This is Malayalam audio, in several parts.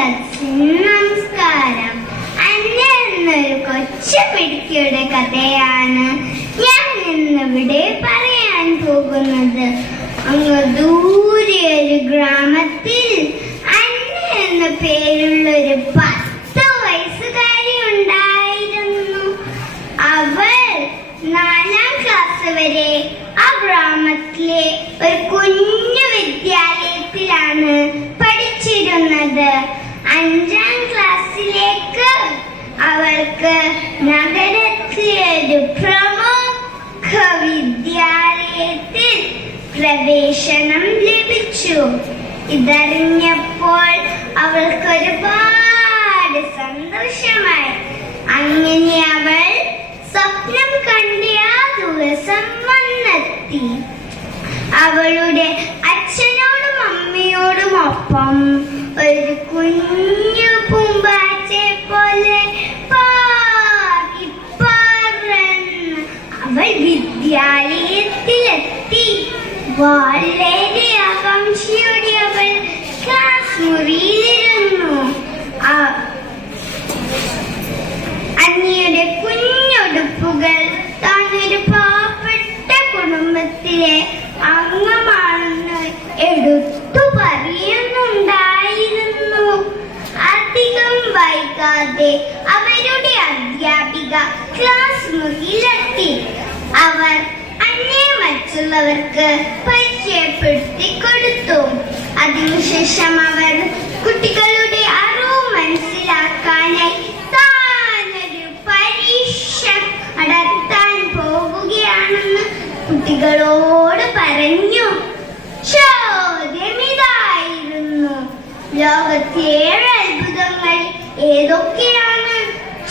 നമസ്കാരം. അന്ന എന്നൊരു കൊച്ചു പിടിക്കയുടെ കഥയാണ് ഞാൻ ഇന്നിവിടെ പറയാൻ പോകുന്നത്. അങ്ങ് ദൂരെ ഒരു ഗ്രാമത്തിൽ അന്ന എന്ന പേരുള്ള ഒരു 10 വയസ്സുകാരി ഉണ്ടായിരുന്നു. അവൾ 4ാം ക്ലാസ് വരെ ആ ഗ്രാമത്തിലെ ഒരു കുഞ്ഞു വിദ്യാലയത്തിലാണ് പഠിച്ചിരുന്നത്. 5ാം ക്ലാസ്സിലേക്ക് അവൾക്ക് നഗരത്തിലെ ഒരു പ്രമുഖ വിദ്യാലയത്തിൽ പ്രവേശനം ലഭിച്ചു. ഇതറിഞ്ഞപ്പോൾ അവൾക്ക് ഒരുപാട് സന്തോഷമായി. അങ്ങനെ അവൾ സ്വപ്നം കണ്ട ആ ദിവസം വന്നെത്തി. അവളുടെ അച്ഛനോടും അമ്മയോടും ഒപ്പം ഒരു കുഞ്ഞു പൂമ്പാറ്റയെ പോലെ പാറി പറന്ന് അവൾ വിദ്യാലയത്തിലെത്തി. വളരെ ആകാംക്ഷയോടെ അവൾ ക്ലാസ് മുറിയിലിരുന്നു. അന്നിയുടെ കുഞ്ഞുടുപ്പുകൾ താനൊരു പാവപ്പെട്ട കുടുംബത്തിലെ അംഗമാണെന്ന് എടുത്തു പറയുന്നുണ്ടായിരുന്നു. അധികം വൈകാതെ അവരുടെ അധ്യാപിക ക്ലാസ് മുറിയിലെത്തി. അവർ അന്നെ മറ്റുള്ളവർക്ക് പരിചയപ്പെടുത്തി കൊടുത്തു. അതിനുശേഷം അവർ കുട്ടികളുടെ അറിവ് മനസ്സിലാക്കാനായി താനൊരു പരീക്ഷ നടത്താൻ പോകുകയാണെന്ന് കുട്ടികളോട് പറഞ്ഞു. ചോദ്യമിതായിരുന്നു: ലോകത്തെ 7 അത്ഭുതങ്ങൾ ഏതൊക്കെയാണ്?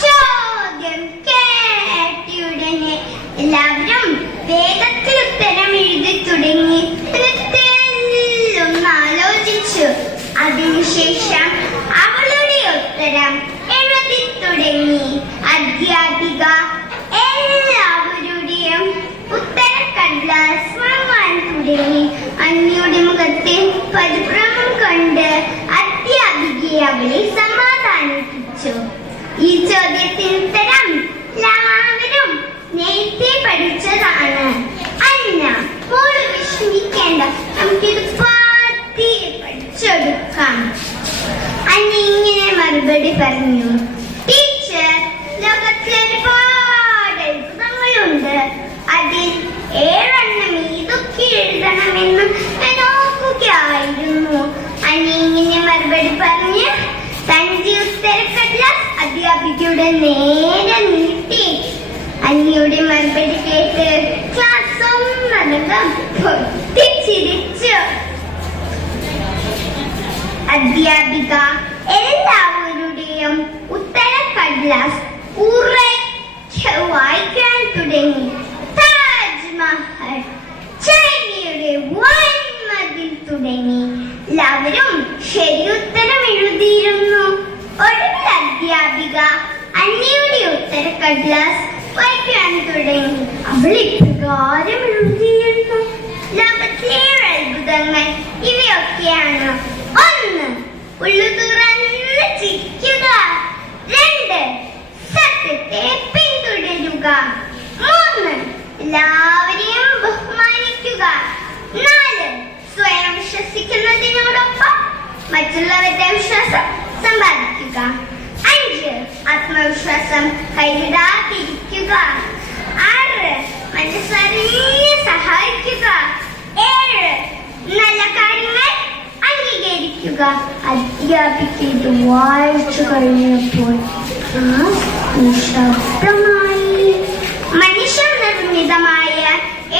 ചോദ്യം കേട്ടിയുടനെ എല്ലാവരും വേഗത്തിൽ ഉത്തരം എഴുതി തുടങ്ങി. ഒന്ന് ആലോചിച്ചു. അതിനുശേഷം അവളുടെ ഉത്തരം എഴുതി തുടങ്ങി. അധ്യാപിക എല്ലാവരുടെയും ഉത്തരക്കടലാസ് വാങ്ങാൻ തുടങ്ങി. അന്നിയുടെ മുഖത്തെ പരിഭ്രമം കണ്ട് അധ്യാപികയെ അവളെ സമാധാനിപ്പിച്ചു. ഈ ചോദ്യത്തിന് ഉത്തരം എല്ലാവരും നേരത്തെ പഠിച്ചതാണ്. അന്ന, മോള് വിഷമിക്കേണ്ട, നമുക്കിത് പതിയെ പഠിച്ചെടുക്കാം. അന്ന ഇങ്ങനെ മറുപടി പറഞ്ഞു: ടീച്ചർ, ലോകത്തിൽ ഒരുപാട് അത്ഭുതങ്ങളുണ്ട്. അതിൽ 7 എണ്ണം ഇതൊക്കെ എഴുതണമെന്ന് ഞാൻ നോക്കുകയായിരുന്നു. അന്ന ഇങ്ങനെ മറുപടി പറഞ്ഞ് തന്റെ ഉത്തരക്കടലാസ് അധ്യാപികയുടെ നേരെ നീട്ടി. അന്നയുടെ മറുപടി കേട്ട് ക്ലാസ് ഒന്നടങ്കം പൊട്ടിച്ചിരിച്ചു. അധ്യാപിക എല്ലാവരുടെയും ഉത്തരക്കടലാസ് ഉറക്കെ വായിക്കാൻ തുടങ്ങി. താജ്മഹൽ, ചൈനയുടെ വൻമതിൽ തുടങ്ങി എല്ലാവരും ശരിയുത്തരം എഴുതിയിരുന്നു. ഒടുവിൽ അധ്യാപിക അന്നയുടെ ഉത്തരക്കടലാസ് വായിക്കാൻ തുടങ്ങി. അവൾ ഇപ്രകാരം എഴുതിയിരുന്നു: ലോകത്തിലെ 7 അത്ഭുതങ്ങൾ ഇവയൊക്കെയാണ്. 1. ഉള്ളു തുറന്ന് ചിരിക്കുക. 2. സത്യത്തെ പിന്തുടരുക. 3. എല്ലാവരെയും ബഹുമാനിക്കുക. 4. സ്വയം വിശ്വസിക്കുന്നതിനോടൊപ്പം മറ്റുള്ളവരുടെ വിശ്വാസം സമ്പാദിക്കുക. 5. ആത്മവിശ്വാസം കൈവിടാതിരിക്കുക. 6. മനസ്സറിഞ്ഞ് സഹായിക്കുക. 7. നല്ല കാര്യങ്ങൾ അംഗീകരിക്കുക. അധ്യാപിക ഇത് വായിച്ചു കഴിഞ്ഞപ്പോൾ നിശബ്ദമായി. മനുഷ്യനിർമ്മിതമായ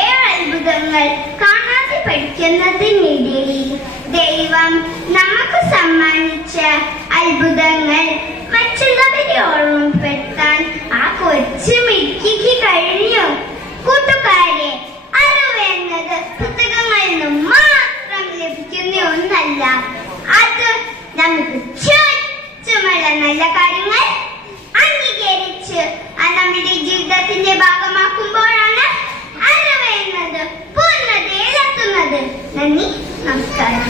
7 അത്ഭുതങ്ങൾ കാണാതെ പഠിക്കുന്നതിനിടയിൽ ദൈവം നമുക്ക് സമ്മാനിച്ച അത്ഭുതങ്ങൾ മറ്റുള്ളവരെ ഓർമ്മപ്പെടുത്താൻ ആ കൊച്ചു മിടുക്കിക്ക് കഴിഞ്ഞു. കൂട്ടുകാരെ, അറിവ് എന്നത് പുസ്തകങ്ങളിൽ നിന്ന് മാത്രം ലഭിക്കുന്ന ഒന്നല്ല. അത് നമുക്ക് ചുറ്റുമുള്ള നല്ല കാര്യങ്ങൾ അംഗീകരിച്ച് നമ്മുടെ ജീവിതത്തിന്റെ ഭാഗമാക്കുമ്പോഴാണ് അറിവ് എന്നത് പൂർണ്ണതയിലെത്തുന്നത്. നന്ദി, നമസ്കാരം.